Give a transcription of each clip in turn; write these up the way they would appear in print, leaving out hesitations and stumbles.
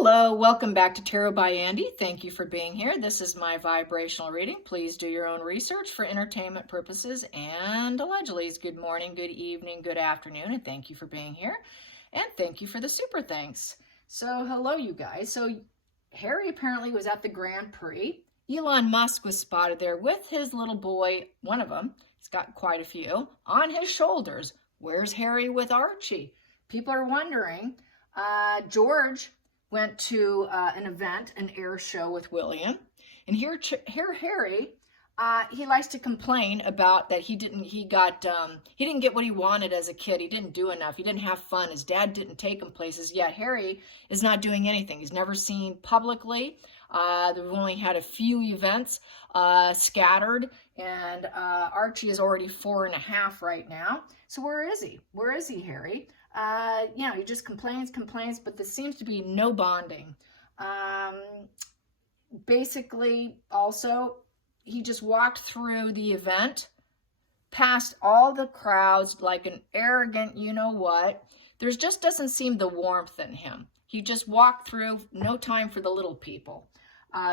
Hello, welcome back to Tarot by Andy. Thank you for being here. This is my vibrational reading. Please do your own research for entertainment purposes and allegedly. Good morning, good evening, good afternoon, and thank you for being here. And thank you for the super thanks. So hello, you guys. So Harry apparently was at the Grand Prix. Elon Musk was spotted there with his little boy, one of them, he's got quite a few, on his shoulders. Where's Harry with Archie? People are wondering. George went to an event, an air show with William. And here Harry, he likes to complain about that he didn't get what he wanted as a kid. He didn't do enough. He didn't have fun. His dad didn't take him places. Yet Harry is not doing anything. He's never seen publicly. They've only had a few events scattered, and Archie is already 4.5 right now. So where is he? Where is he, Harry? He just complains, but there seems to be no bonding. Basically, also, he just walked through the event, past all the crowds like an arrogant you-know-what. There just doesn't seem the warmth in him. He just walked through, no time for the little people.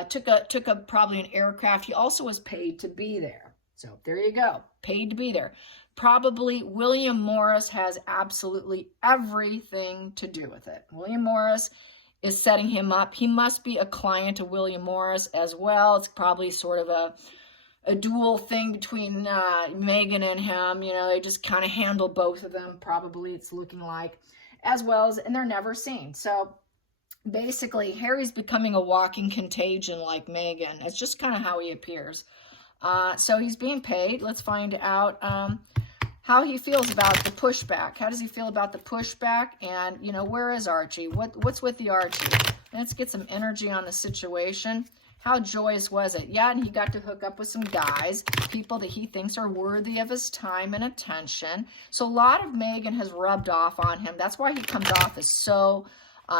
Took a probably an aircraft. He also was paid to be there. So there you go, paid to be there. Probably William Morris has absolutely everything to do with it. William Morris is setting him up. He must be a client of William Morris as well. It's probably sort of a dual thing between Meghan and him. You know, they just kind of handle both of them, probably, it's looking like, as well as, and they're never seen. So basically, Harry's becoming a walking contagion like Meghan. It's just kind of how he appears. So he's being paid. Let's find out how he feels about the pushback. How does he feel about the pushback? And, you know, where is Archie? What's with the Archie? Let's get some energy on the situation. How joyous was it? Yeah, and he got to hook up with some guys, people that he thinks are worthy of his time and attention. So a lot of Meghan has rubbed off on him. That's why he comes off as so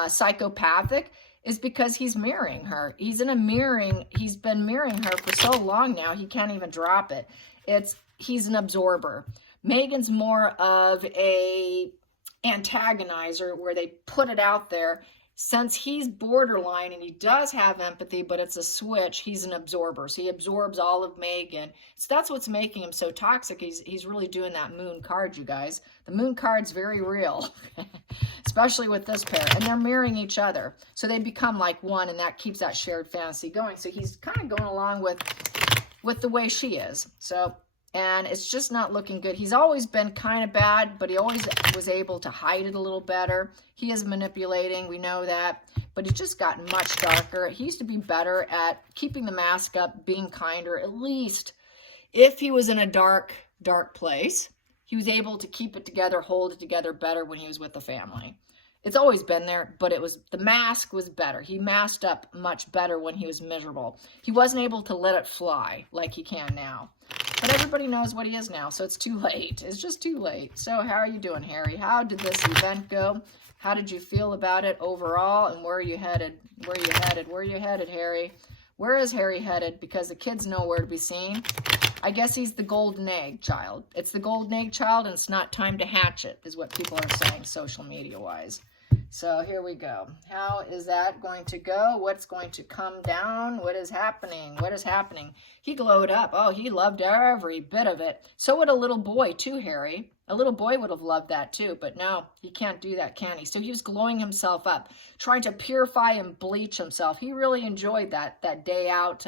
psychopathic, is because he's mirroring her. He's been mirroring her for so long now, he can't even drop it. He's an absorber. Meghan's more of a antagonizer, where they put it out there. Since he's borderline and he does have empathy, but it's a switch, he's an absorber. So he absorbs all of Meghan. So that's what's making him so toxic. He's really doing that moon card, you guys. The moon card's very real, especially with this pair. And they're mirroring each other. So they become like one, and that keeps that shared fantasy going. So he's kind of going along with the way she is. And it's just not looking good. He's always been kind of bad, but he always was able to hide it a little better. He is manipulating, we know that, but it's just gotten much darker. He used to be better at keeping the mask up, being kinder. At least if he was in a dark place, he was able to keep it together, hold it together better when he was with the family. It's always been there, but the mask was better. He masked up much better when he was miserable. He wasn't able to let it fly like he can now. But everybody knows what he is now, so it's too late. It's just too late. So how are you doing, Harry? How did this event go? How did you feel about it overall? And where are you headed? Where are you headed? Where are you headed, Harry? Where is Harry headed? Because the kids know where to be seen. I guess he's the golden egg child. It's the golden egg child, and it's not time to hatch it, is what people are saying social media-wise. So here we go. How is that going to go? What's going to come down? What is happening? What is happening? He glowed up. Oh, he loved every bit of it. So would a little boy too, Harry. A little boy would have loved that too, but no, he can't do that, can he? So he was glowing himself up, trying to purify and bleach himself. He really enjoyed that day out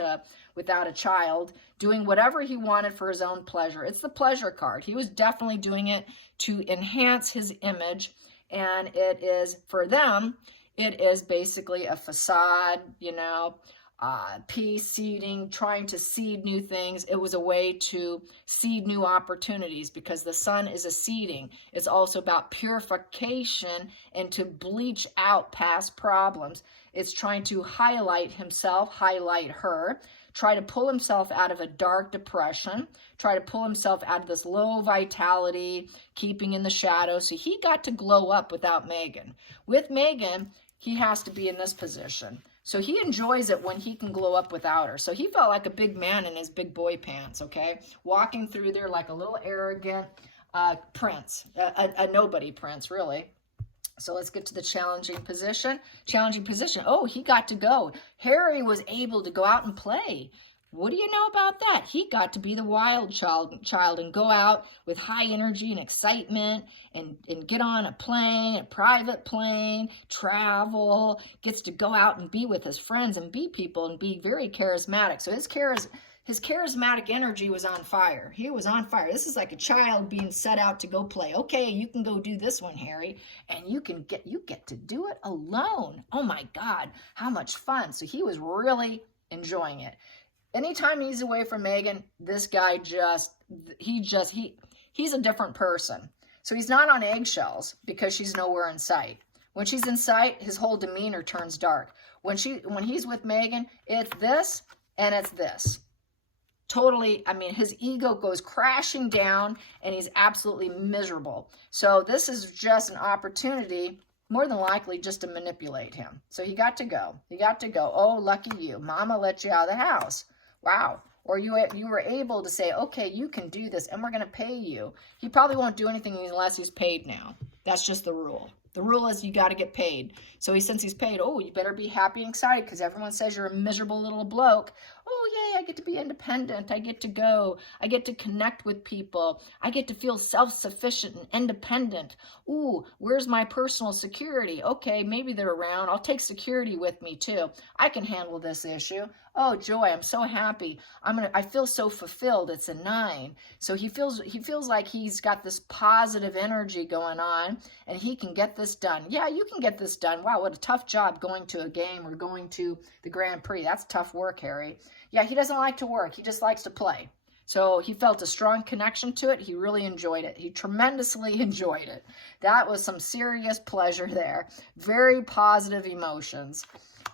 without a child, doing whatever he wanted for his own pleasure. It's the pleasure card. He was definitely doing it to enhance his image. And it is, for them, it is basically a facade, you know, peace, seeding, trying to seed new things. It was a way to seed new opportunities, because the sun is a seeding. It's also about purification and to bleach out past problems. It's trying to highlight himself, highlight her, try to pull himself out of a dark depression, try to pull himself out of this low vitality, keeping in the shadows. So he got to glow up without Meghan. With Meghan, he has to be in this position. So he enjoys it when he can glow up without her. So he felt like a big man in his big boy pants, okay? Walking through there like a little arrogant prince, a nobody prince, really. So let's get to the challenging position. Challenging position. Oh, he got to go. Harry was able to go out and play. What do you know about that? He got to be the wild child and go out with high energy and excitement and get on a plane, a private plane, travel, gets to go out and be with his friends and be people and be very charismatic. So his charismatic energy was on fire. He was on fire. This is like a child being set out to go play. Okay, you can go do this one, Harry, and you get to do it alone. Oh my God, how much fun. So he was really enjoying it. Anytime he's away from Meghan, this guy he's a different person. So he's not on eggshells because she's nowhere in sight. When she's in sight, his whole demeanor turns dark. When he's with Meghan, it's this and it's this. Totally, I mean, his ego goes crashing down and he's absolutely miserable. So this is just an opportunity, more than likely, just to manipulate him. So he got to go. He got to go. Oh, lucky you. Mama let you out of the house. Wow. Or you were able to say, okay, you can do this and we're going to pay you. He probably won't do anything unless he's paid now. That's just the rule. The rule is you got to get paid. So since he's paid, oh, you better be happy and excited because everyone says you're a miserable little bloke. Oh, yay, I get to be independent. I get to go. I get to connect with people. I get to feel self-sufficient and independent. Ooh, where's my personal security? Okay, maybe they're around. I'll take security with me too. I can handle this issue. Oh, joy, I'm so happy. I feel so fulfilled. It's a 9. So he feels like he's got this positive energy going on and he can get this done. Yeah, you can get this done. Wow, what a tough job going to a game or going to the Grand Prix. That's tough work, Harry. Yeah, he doesn't like to work. He just likes to play. So he felt a strong connection to it. He really enjoyed it. He tremendously enjoyed it. That was some serious pleasure there. Very positive emotions.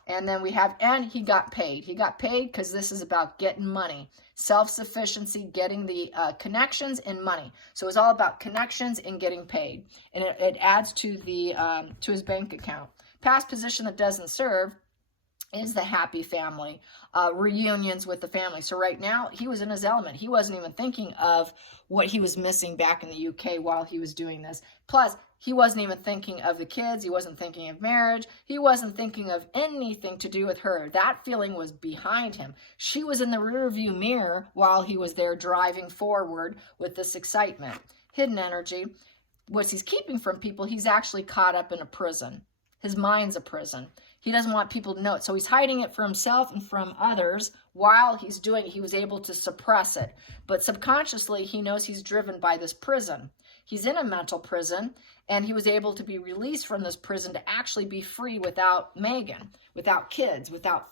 And then we have, and he got paid. He got paid because this is about getting money, self-sufficiency, getting the connections and money. So it's all about connections and getting paid. And it adds to to his bank account. Past position that doesn't serve is the happy family, reunions with the family. So right now, he was in his element. He wasn't even thinking of what he was missing back in the UK while he was doing this. Plus, he wasn't even thinking of the kids. He wasn't thinking of marriage. He wasn't thinking of anything to do with her. That feeling was behind him. She was in the rearview mirror while he was there driving forward with this excitement. Hidden energy. What he's keeping from people, he's actually caught up in a prison. His mind's a prison. He doesn't want people to know it. So he's hiding it from himself and from others. While he's doing it, he was able to suppress it. But subconsciously, he knows he's driven by this prison. He's in a mental prison, and he was able to be released from this prison to actually be free without Meghan, without kids, without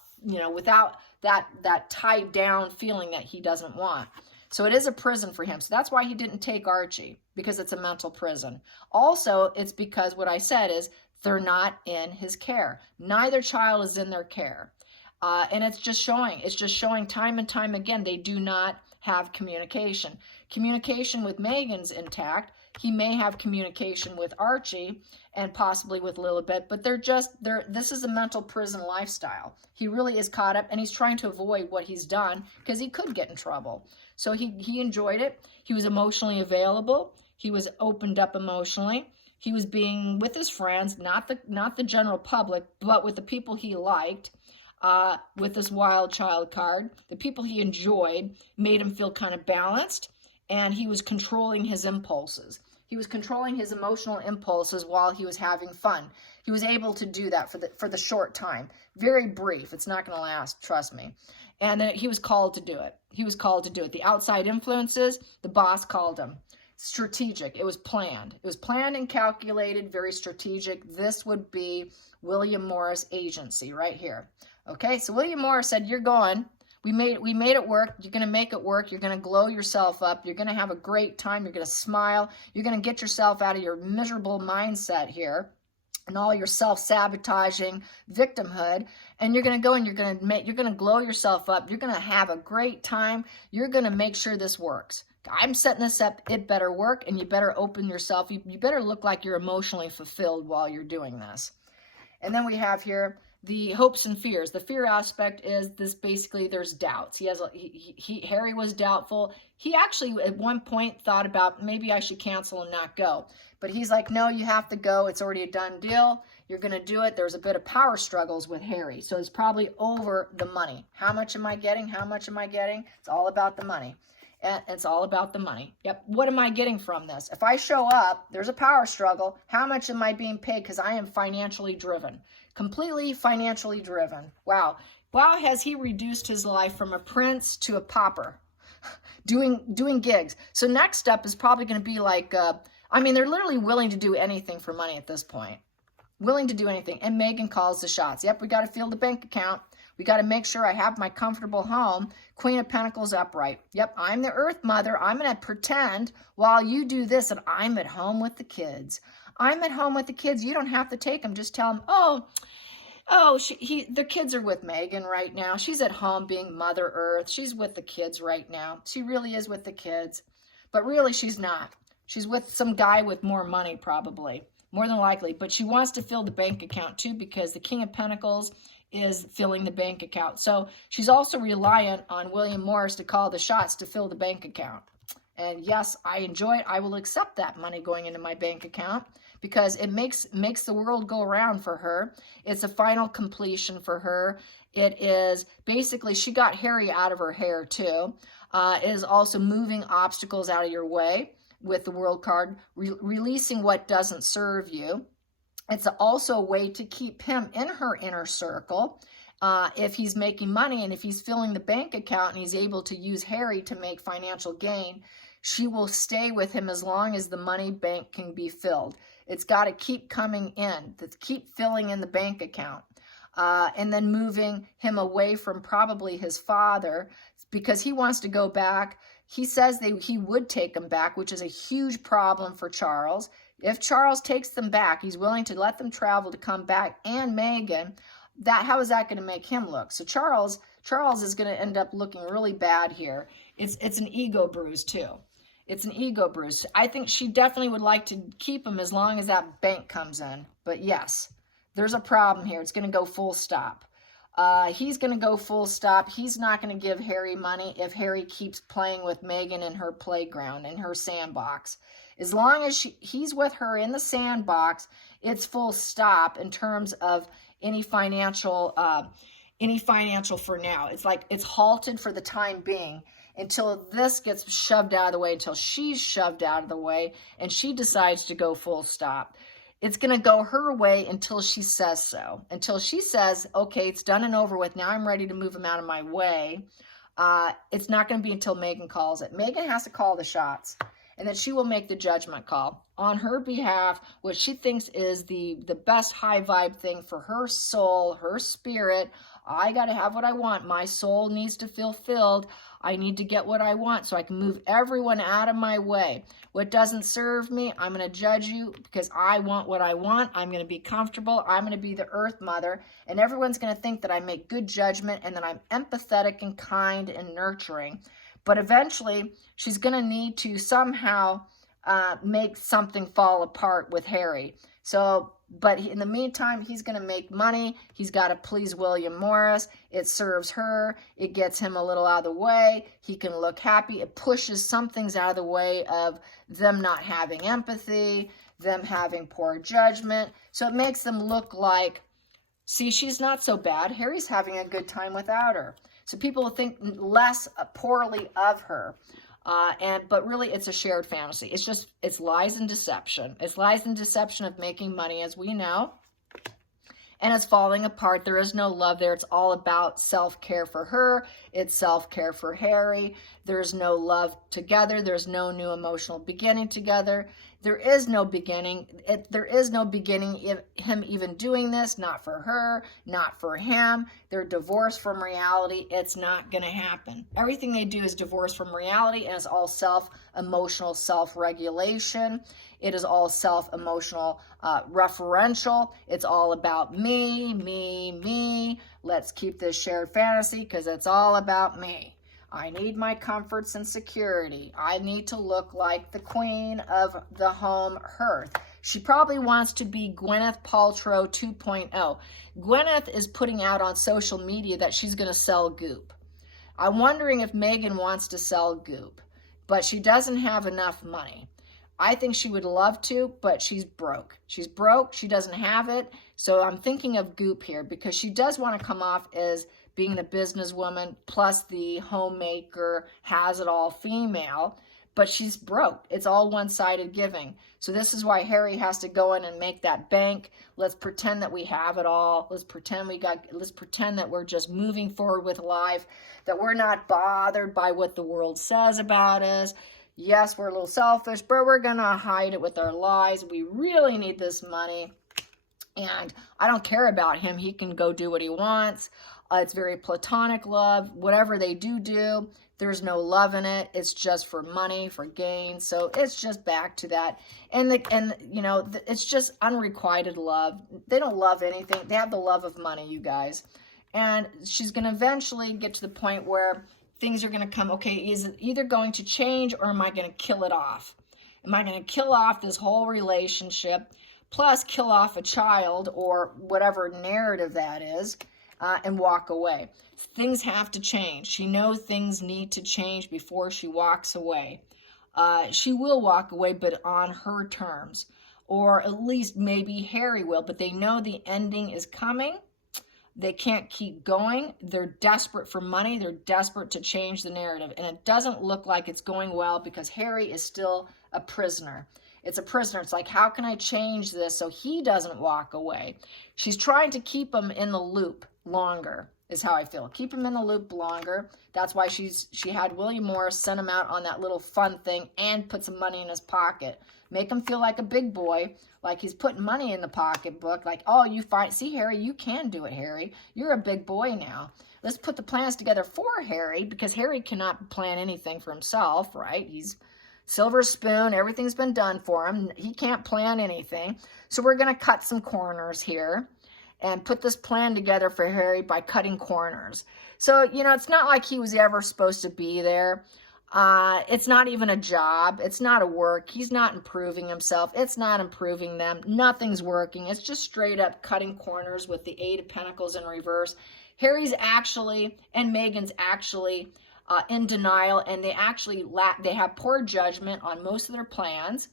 that tied down feeling that he doesn't want. So it is a prison for him. So that's why he didn't take Archie, because it's a mental prison. Also, it's because what I said is they're not in his care. Neither child is in their care. And it's just showing time and time again, they do not have communication. Communication with Meghan's intact. He may have communication with Archie and possibly with Lilibet, but this is a mental prison lifestyle. He really is caught up and he's trying to avoid what he's done because he could get in trouble. So he enjoyed it. He was emotionally available. He was opened up emotionally. He was being with his friends, not the general public, but with the people he liked, with this wild child card. The people he enjoyed made him feel kind of balanced, and he was controlling his impulses. He was controlling his emotional impulses while he was having fun. He was able to do that for the short time. Very brief. It's not going to last, trust me. And he was called to do it. He was called to do it. The outside influences, the boss called him. Strategic. It was planned. It was planned and calculated, very strategic. This would be William Morris agency right here. Okay, so William Morris said, you're going. We made it work. You're going to make it work. You're going to glow yourself up. You're going to have a great time. You're going to smile. You're going to get yourself out of your miserable mindset here and all your self-sabotaging victimhood, and you're going to go and you're going to glow yourself up. You're going to have a great time. You're going to make sure this works. I'm setting this up. It better work, and you better open yourself. You better look like you're emotionally fulfilled while you're doing this. And then we have here, the hopes and fears. The fear aspect is this: basically there's doubts. Harry was doubtful. He actually at one point thought about, maybe I should cancel and not go. But he's like, no, you have to go. It's already a done deal. You're going to do it. There's a bit of power struggles with Harry. So it's probably over the money. How much am I getting? How much am I getting? It's all about the money. And it's all about the money. Yep. What am I getting from this? If I show up, there's a power struggle. How much am I being paid? Because I am financially driven. Completely financially driven. Wow. Wow, has he reduced his life from a prince to a pauper. doing gigs. So next up is probably going to be like, I mean, they're literally willing to do anything for money at this point. Willing to do anything. And Meghan calls the shots. Yep, we got to fill the bank account. We got to make sure I have my comfortable home. Queen of Pentacles upright. Yep, I'm the Earth Mother. I'm going to pretend while you do this that I'm at home with the kids. I'm at home with the kids. You don't have to take them. Just tell them, the kids are with Meghan right now. She's at home being Mother Earth. She's with the kids right now. She really is with the kids. But really, she's not. She's with some guy with more money, probably. More than likely. But she wants to fill the bank account, too, because the King of Pentacles is filling the bank account. So she's also reliant on William Morris to call the shots to fill the bank account. And yes, I enjoy it. I will accept that money going into my bank account because it makes the world go around for her. It's a final completion for her. It is basically, she got Harry out of her hair too. It is also moving obstacles out of your way with the World card, releasing what doesn't serve you. It's also a way to keep him in her inner circle. If he's making money and if he's filling the bank account and he's able to use Harry to make financial gain, she will stay with him as long as the money bank can be filled. It's got to keep coming in, to keep filling in the bank account. And then moving him away from probably his father because he wants to go back. He says he would take him back, which is a huge problem for Charles. If Charles takes them back, he's willing to let them travel to come back, and Meghan, how is that going to make him look? So Charles is going to end up looking really bad here. It's an ego bruise too. It's an ego bruise. I think she definitely would like to keep him as long as that bank comes in. But yes, there's a problem here. It's going to go full stop. He's going to go full stop. He's not going to give Harry money if Harry keeps playing with Meghan in her playground, in her sandbox. As long as he's with her in the sandbox, it's full stop in terms of any financial for now. It's like it's halted for the time being until this gets shoved out of the way, until she's shoved out of the way and she decides to go full stop. It's going to go her way until she says so. Until she says, okay, it's done and over with. Now I'm ready to move him out of my way. It's not going to be until Meghan calls it. Meghan has to call the shots. And then she will make the judgment call on her behalf, what she thinks is the best high vibe thing for her soul, her spirit. I got to have what I want. My soul needs to feel filled. I need to get what I want so I can move everyone out of my way. What doesn't serve me, I'm going to judge you because I want what I want. I'm going to be comfortable. I'm going to be the Earth Mother. And everyone's going to think that I make good judgment and that I'm empathetic and kind and nurturing. But eventually, she's going to need to somehow make something fall apart with Harry. So, but in the meantime, he's going to make money. He's got to please William Morris. It serves her. It gets him a little out of the way. He can look happy. It pushes some things out of the way of them not having empathy, them having poor judgment. So it makes them look like, see, she's not so bad. Harry's having a good time without her. So people will think less poorly of her. But really it's a shared fantasy. It's lies and deception. It's lies and deception of making money, as we know. And it's falling apart. There is no love there. It's all about self-care for her. It's self-care for Harry. There's no love together. There's no new emotional beginning together. There is no beginning. There is no beginning in him even doing this. Not for her, not for him. They're divorced from reality. It's not going to happen. Everything they do is divorced from reality, and it's all self-emotional self-regulation. It is all self-emotional referential. It's all about me, me, me. Let's keep this shared fantasy because it's all about me. I need my comforts and security. I need to look like the queen of the home hearth. She probably wants to be Gwyneth Paltrow 2.0. Gwyneth is putting out on social media that she's going to sell Goop. I'm wondering if Meghan wants to sell Goop, but she doesn't have enough money. I think she would love to, but she's broke. She's broke. She doesn't have it. So I'm thinking of Goop here because she does want to come off as being the businesswoman plus the homemaker, has it all female, but she's broke. It's all one-sided giving. So this is why Harry has to go in and make that bank. Let's pretend that we have it all. Let's pretend that we're just moving forward with life, that we're not bothered by what the world says about us. Yes, we're a little selfish, but we're going to hide it with our lies. We really need this money. And I don't care about him. He can go do what he wants. It's very platonic love. Whatever they do, there's no love in it. It's just for money, for gain. So it's just back to that. And you know, it's just unrequited love. They don't love anything. They have the love of money, you guys. And she's going to eventually get to the point where things are going to come, okay, is it either going to change or am I going to kill it off? Am I going to kill off this whole relationship, plus kill off a child or whatever narrative that is, and walk away? Things have to change. She knows things need to change before she walks away. She will walk away, but on her terms. Or at least maybe Harry will, but they know the ending is coming. They can't keep going. They're desperate for money. They're desperate to change the narrative. And it doesn't look like it's going well because Harry is still a prisoner. It's a prisoner. It's like, how can I change this so he doesn't walk away? She's trying to keep him in the loop longer, is how I feel. Keep him in the loop longer. That's why she had William Morris send him out on that little fun thing and put some money in his pocket. Make him feel like a big boy, like he's putting money in the pocketbook, like, oh, see, Harry, you can do it, Harry. You're a big boy now. Let's put the plans together for Harry, because Harry cannot plan anything for himself, right? He's silver spoon. Everything's been done for him. He can't plan anything. So we're going to cut some corners here and put this plan together for Harry by cutting corners. So, you know, it's not like he was ever supposed to be there. It's not even a job. It's not a work. He's not improving himself. It's not improving them. Nothing's working. It's just straight up cutting corners with the Eight of Pentacles in reverse. Harry's actually, and Meghan's actually in denial, and they have poor judgment on most of their plans,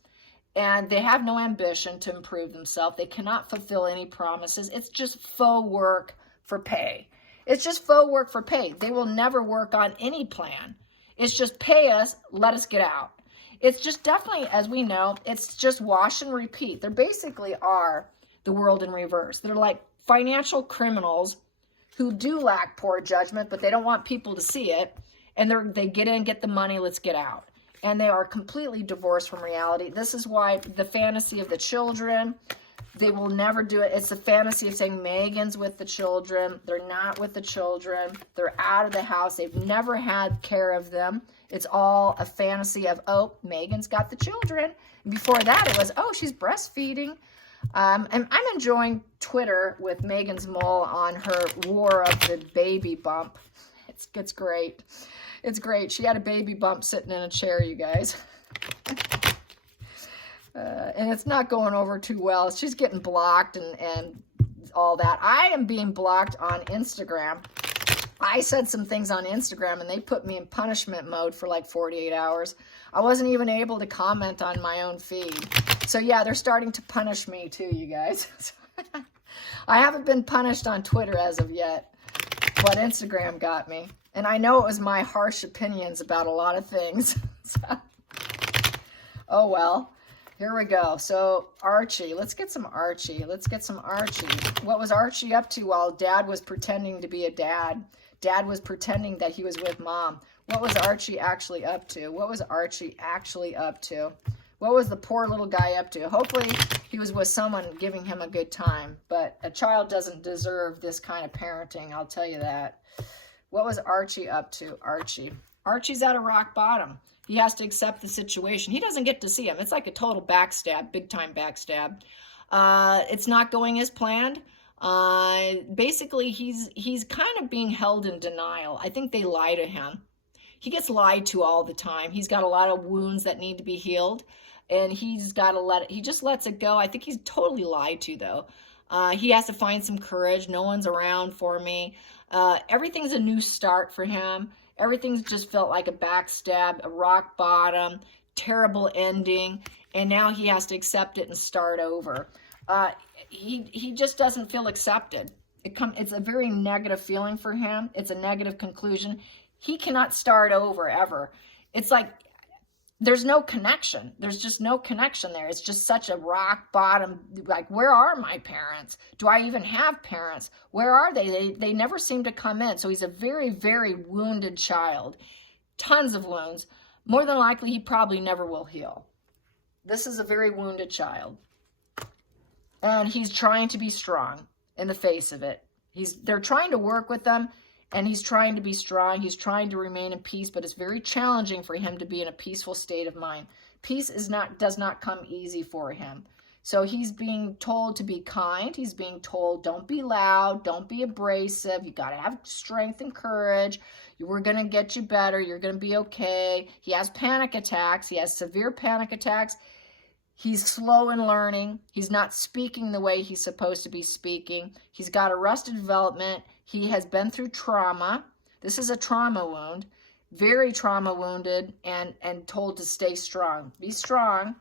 and they have no ambition to improve themselves. They cannot fulfill any promises. It's just faux work for pay. It's just faux work for pay. They will never work on any plan. It's just pay us, let us get out. It's just definitely, as we know, it's just wash and repeat. They basically are the world in reverse. They're like financial criminals who do lack poor judgment, but they don't want people to see it. And they get in, get the money, let's get out. And they are completely divorced from reality. This is why the fantasy of the children, they will never do it. It's the fantasy of saying Meghan's with the children. They're not with the children. They're out of the house. They've never had care of them. It's all a fantasy of, oh, Meghan's got the children. And before that, it was, oh, she's breastfeeding. And I'm enjoying Twitter with Meghan's mole on her war of the baby bump. It's great. It's great. She had a baby bump sitting in a chair, you guys. And it's not going over too well. She's getting blocked and all that. I am being blocked on Instagram. I said some things on Instagram and they put me in punishment mode for like 48 hours. I wasn't even able to comment on my own feed. So yeah, they're starting to punish me too, you guys. I haven't been punished on Twitter as of yet, but Instagram got me. And I know it was my harsh opinions about a lot of things. Oh well. Here we go. So Archie, let's get some Archie. What was Archie up to while Dad was pretending to be a dad? Dad was pretending that he was with Mom. What was Archie actually up to? What was the poor little guy up to? Hopefully he was with someone giving him a good time. But a child doesn't deserve this kind of parenting, I'll tell you that. What was Archie up to? Archie's at a rock bottom. He has to accept the situation. He doesn't get to see him. It's like a total backstab, big time backstab. It's not going as planned. Basically, he's kind of being held in denial. I think they lie to him. He gets lied to all the time. He's got a lot of wounds that need to be healed. and he's got to let it, he just lets it go. I think he's totally lied to, though. He has to find some courage. No one's around for me. Everything's a new start for him. Everything's just felt like a backstab, a rock bottom, terrible ending, and now he has to accept it and start over. He just doesn't feel accepted. It's a very negative feeling for him. It's a negative conclusion. He cannot start over ever. It's like there's no connection. There's just no connection there. It's just such a rock bottom, like, where are my parents? Do I even have parents? Where are they? They never seem to come in. So he's a very, very wounded child. Tons of wounds. More than likely, he probably never will heal. This is a very wounded child. And he's trying to be strong in the face of it. They're trying to work with them, and he's trying to be strong. He's trying to remain in peace, but it's very challenging for him to be in a peaceful state of mind. Peace does not come easy for him. So he's being told to be kind. He's being told, don't be loud, don't be abrasive. You got to have strength and courage. We're going to get you better. You're going to be okay. He has panic attacks. He has severe panic attacks. He's slow in learning. He's not speaking the way he's supposed to be speaking. He's got arrested development. He has been through trauma. This is a trauma wound, very trauma wounded, and told to stay strong. Be strong.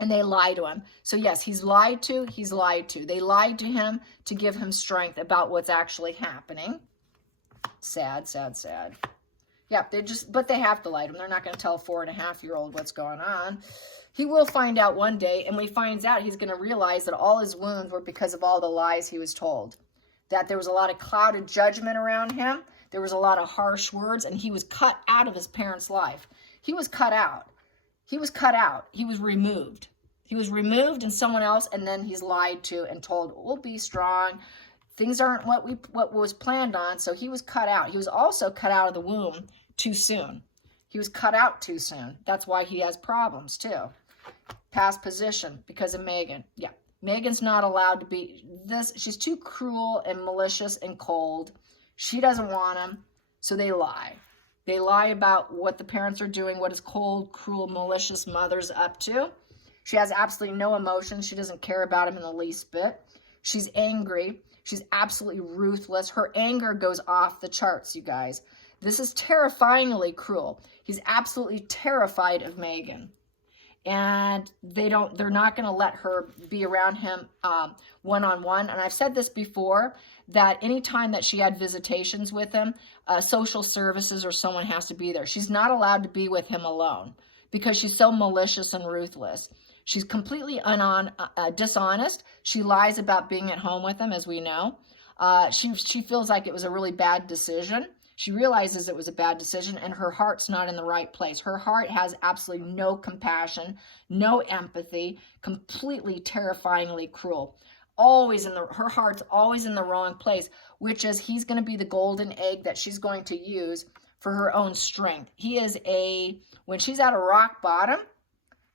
And they lie to him. So yes, he's lied to. He's lied to. They lied to him to give him strength about what's actually happening. Sad, sad, sad. Yeah, but they have to lie to him. They're not going to tell a 4.5-year-old what's going on. He will find out one day, and when he finds out, he's going to realize that all his wounds were because of all the lies he was told. That there was a lot of clouded judgment around him. There was a lot of harsh words, and he was cut out of his parents' life. He was cut out. He was cut out. He was removed. He was removed in someone else, and then he's lied to and told, we'll be strong. Things aren't what was planned on, so he was cut out. He was also cut out of the womb too soon. He was cut out too soon. That's why he has problems, too. Past position, because of Meghan. Yeah, Meghan's not allowed to be this. She's too cruel and malicious and cold. She doesn't want him, so they lie. They lie about what the parents are doing, what his cold, cruel, malicious mother's up to. She has absolutely no emotions. She doesn't care about him in the least bit. She's angry. She's absolutely ruthless. Her anger goes off the charts, you guys. This is terrifyingly cruel. He's absolutely terrified of Meghan. And they're not going to let her be around him one-on-one. And I've said this before, that anytime that she had visitations with him, social services or someone has to be there. She's not allowed to be with him alone because she's so malicious and ruthless. She's completely dishonest. She lies about being at home with him, as we know. She feels like it was a really bad decision. She realizes it was a bad decision, and her heart's not in the right place. Her heart has absolutely no compassion, no empathy, completely terrifyingly cruel. Her heart's always in the wrong place, which is he's going to be the golden egg that she's going to use for her own strength. When she's at a rock bottom,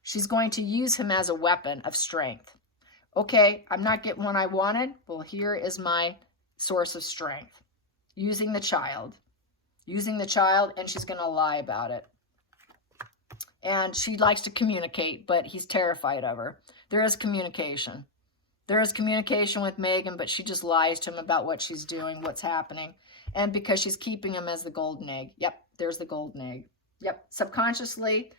she's going to use him as a weapon of strength. Okay, I'm not getting what I wanted. Well, here is my source of strength. Using the child, and she's going to lie about it. And she likes to communicate, but he's terrified of her. There is communication. There is communication with Meghan, but she just lies to him about what she's doing, what's happening. And because she's keeping him as the golden egg. Yep, there's the golden egg. Yep, subconsciously,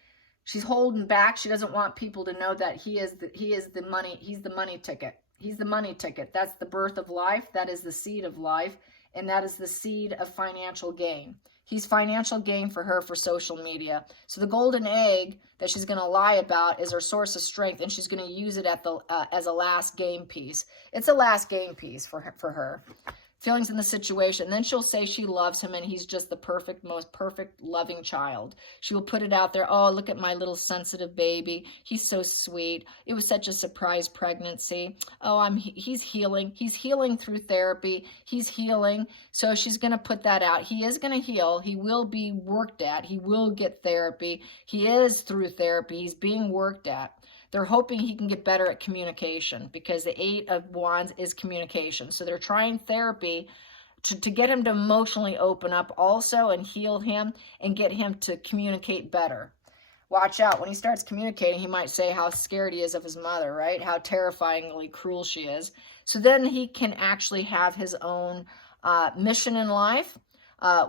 she's holding back. She doesn't want people to know that he's the money ticket. He's the money ticket. That's the birth of life. That is the seed of life. And that is the seed of financial gain. He's financial gain for her for social media. So the golden egg that she's going to lie about is her source of strength, and she's going to use it as a last game piece. It's a last game piece for her. Feelings in the situation. And then she'll say she loves him and he's just the most perfect, loving child. She will put it out there. Oh, look at my little sensitive baby. He's so sweet. It was such a surprise pregnancy. Oh, he's healing. He's healing through therapy. He's healing. So she's going to put that out. He is going to heal. He will be worked at. He will get therapy. He is through therapy. He's being worked at. They're hoping he can get better at communication because the 8 of Wands is communication. So they're trying therapy to get him to emotionally open up also and heal him and get him to communicate better. watch out. When he starts communicating, he might say how scared he is of his mother, right? How terrifyingly cruel she is. So then he can actually have his own mission in life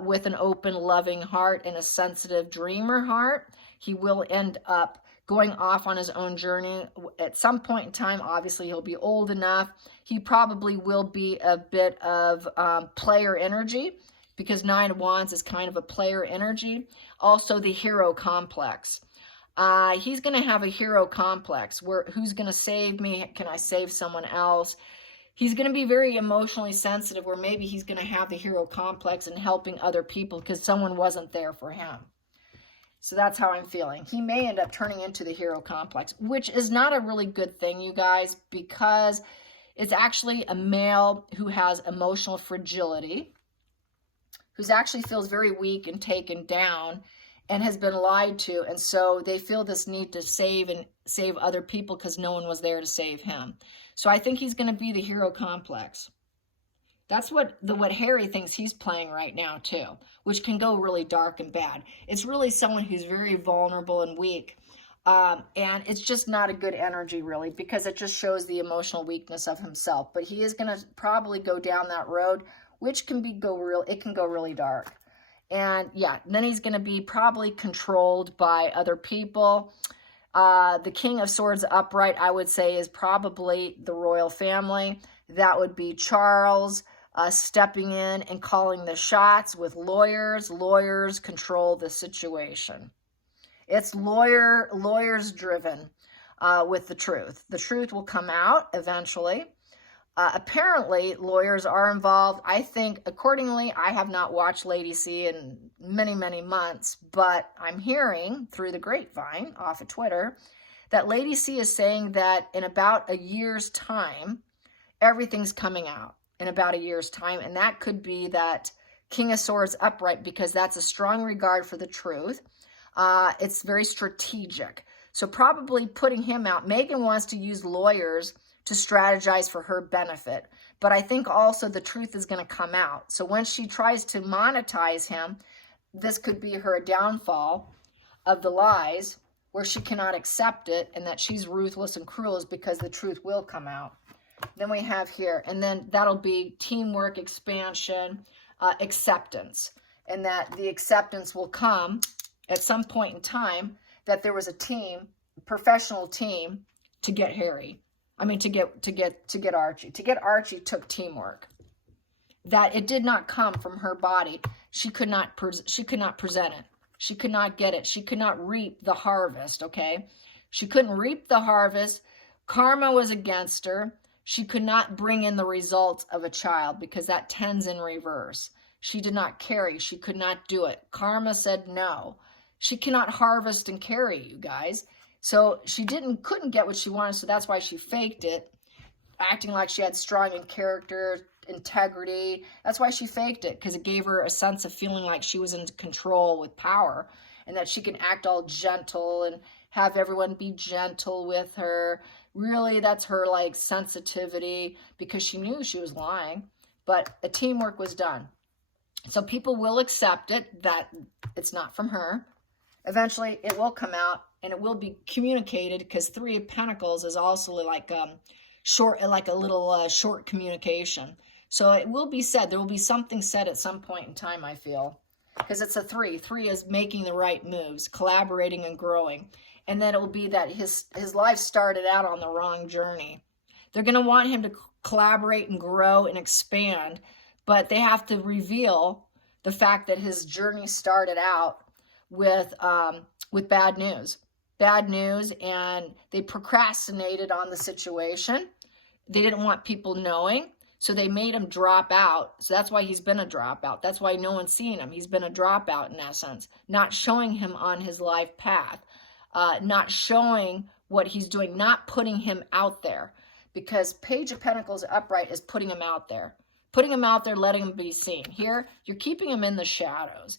with an open, loving heart and a sensitive dreamer heart. He will end up going off on his own journey at some point in time. Obviously, he'll be old enough. He probably will be a bit of player energy, because 9 of Wands is kind of a player energy. Also, the hero complex. He's going to have a hero complex where, who's going to save me? Can I save someone else? He's going to be very emotionally sensitive, where maybe he's going to have the hero complex and helping other people because someone wasn't there for him. So that's how I'm feeling. He may end up turning into the hero complex, which is not a really good thing, you guys, because it's actually a male who has emotional fragility, who actually feels very weak and taken down and has been lied to. And so they feel this need to save other people because no one was there to save him. So I think he's going to be the hero complex. That's what Harry thinks he's playing right now too, which can go really dark and bad. It's really someone who's very vulnerable and weak. And it's just not a good energy really, because it just shows the emotional weakness of himself. But he is going to probably go down that road, which can go really dark. And yeah, then he's going to be probably controlled by other people. The King of Swords upright, I would say, is probably the royal family. That would be Charles stepping in and calling the shots with lawyers. Lawyers control the situation. It's lawyers driven with the truth. The truth will come out eventually. Apparently, lawyers are involved. I think, accordingly, I have not watched Lady C in many, many months, but I'm hearing through the grapevine off of Twitter that Lady C is saying that in about a year's time, everything's coming out in about a year's time. And that could be that King of Swords upright, because that's a strong regard for the truth. It's very strategic. So probably putting him out. Meghan wants to use lawyers to strategize for her benefit. But I think also the truth is going to come out. So when she tries to monetize him, this could be her downfall of the lies, where she cannot accept it and that she's ruthless and cruel, is because the truth will come out. Then we have here, and then that'll be teamwork, expansion, acceptance. And that the acceptance will come at some point in time that there was a team, professional team, to get Harry. I mean, to get Archie. To get Archie took teamwork. That it did not come from her body. She could not present it. She could not get it. She could not reap the harvest, okay? She couldn't reap the harvest. Karma was against her. She could not bring in the results of a child because that tends in reverse. She did not carry. She could not do it. Karma said no. She cannot harvest and carry, you guys. So she couldn't get what she wanted, so that's why she faked it, acting like she had strong in character, integrity. That's why she faked it, because it gave her a sense of feeling like she was in control with power, and that she can act all gentle and have everyone be gentle with her. Really, that's her like sensitivity, because she knew she was lying, but a teamwork was done. So people will accept it, that it's not from her. Eventually, it will come out and it will be communicated, because 3 of Pentacles is also like short, like a little short communication. So it will be said. There will be something said at some point in time, I feel, because it's a 3. 3 is making the right moves, collaborating and growing. And then it will be that his life started out on the wrong journey. They're going to want him to collaborate and grow and expand, but they have to reveal the fact that his journey started out with bad news. Bad news, and they procrastinated on the situation. They didn't want people knowing, so they made him drop out. So that's why he's been a dropout. That's why no one's seen him. He's been a dropout in essence, not showing him on his life path, not showing what he's doing, not putting him out there, because Page of Pentacles upright is putting him out there. Putting him out there, letting him be seen. Here, you're keeping him in the shadows.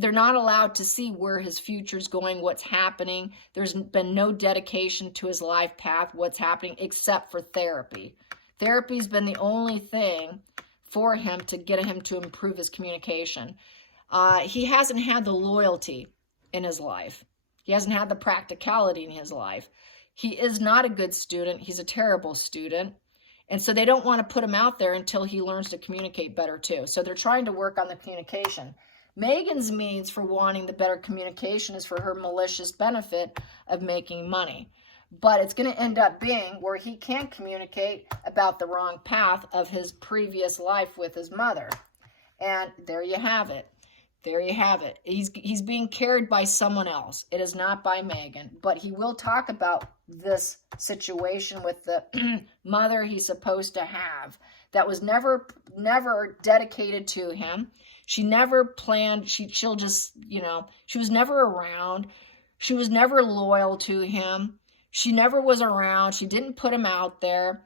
They're not allowed to see where his future's going, what's happening. There's been no dedication to his life path, what's happening, except for therapy. Therapy's been the only thing for him to get him to improve his communication. He hasn't had the loyalty in his life. He hasn't had the practicality in his life. He is not a good student. He's a terrible student. And so they don't want to put him out there until he learns to communicate better too. So they're trying to work on the communication. Meghan's means for wanting the better communication is for her malicious benefit of making money. But it's going to end up being where he can't communicate about the wrong path of his previous life with his mother. And there you have it. There you have it. He's being carried by someone else. It is not by Meghan. But he will talk about this situation with the mother he's supposed to have that was never dedicated to him. She never planned. She'll just, she was never around. She was never loyal to him. She never was around. She didn't put him out there.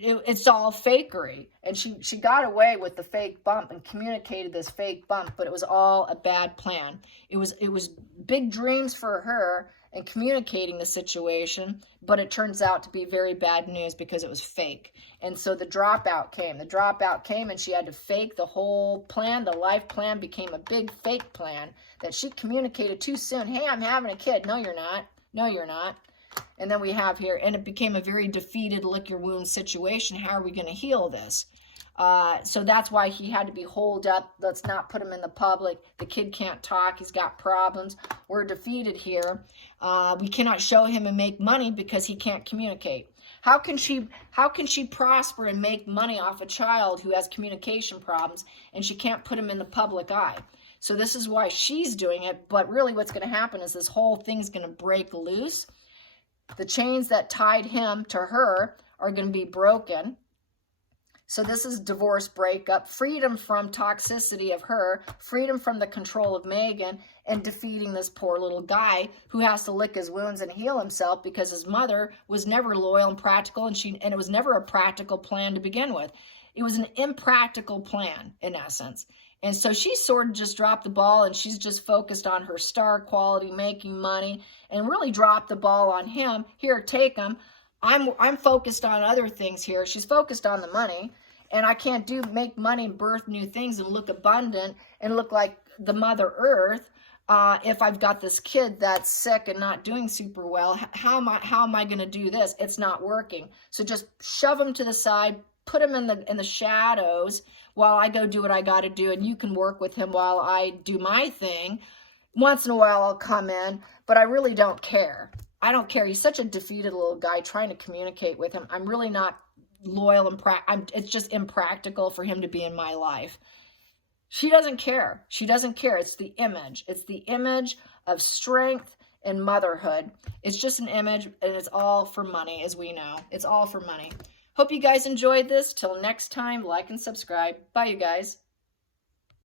It's all fakery. And she got away with the fake bump and communicated this fake bump, but it was all a bad plan. It was big dreams for her and communicating the situation, but it turns out to be very bad news because it was fake. And so the dropout came. The dropout came and she had to fake the whole plan. The life plan became a big fake plan that she communicated too soon. Hey, I'm having a kid. No, you're not. No, you're not. And then we have here, and it became a very defeated lick your wounds situation. How are we going to heal this? So that's why he had to be holed up. Let's not put him in the public. The kid can't talk. He's got problems. We're defeated here. We cannot show him and make money because he can't communicate. How can she prosper and make money off a child who has communication problems and she can't put him in the public eye? So this is why she's doing it. But really what's going to happen is this whole thing's going to break loose. The chains that tied him to her are going to be broken. So this is divorce breakup, freedom from toxicity of her, freedom from the control of Meghan, and defeating this poor little guy who has to lick his wounds and heal himself because his mother was never loyal and practical, and it was never a practical plan to begin with. It was an impractical plan, in essence. And so she sort of just dropped the ball, and she's just focused on her star quality, making money, and really dropped the ball on him. Here, take him. I'm focused on other things here. She's focused on the money, and I can't make money and birth new things and look abundant and look like the Mother Earth if I've got this kid that's sick and not doing super well. How am I going to do this? It's not working. So just shove him to the side, put him in the shadows while I go do what I got to do, and you can work with him while I do my thing. Once in a while I'll come in, but I really don't care. I don't care. He's such a defeated little guy trying to communicate with him. I'm really not loyal and it's just impractical for him to be in my life. She doesn't care. She doesn't care. It's the image. It's the image of strength and motherhood. It's just an image, and it's all for money, as we know. It's all for money. Hope you guys enjoyed this. Till next time, like and subscribe. Bye, you guys.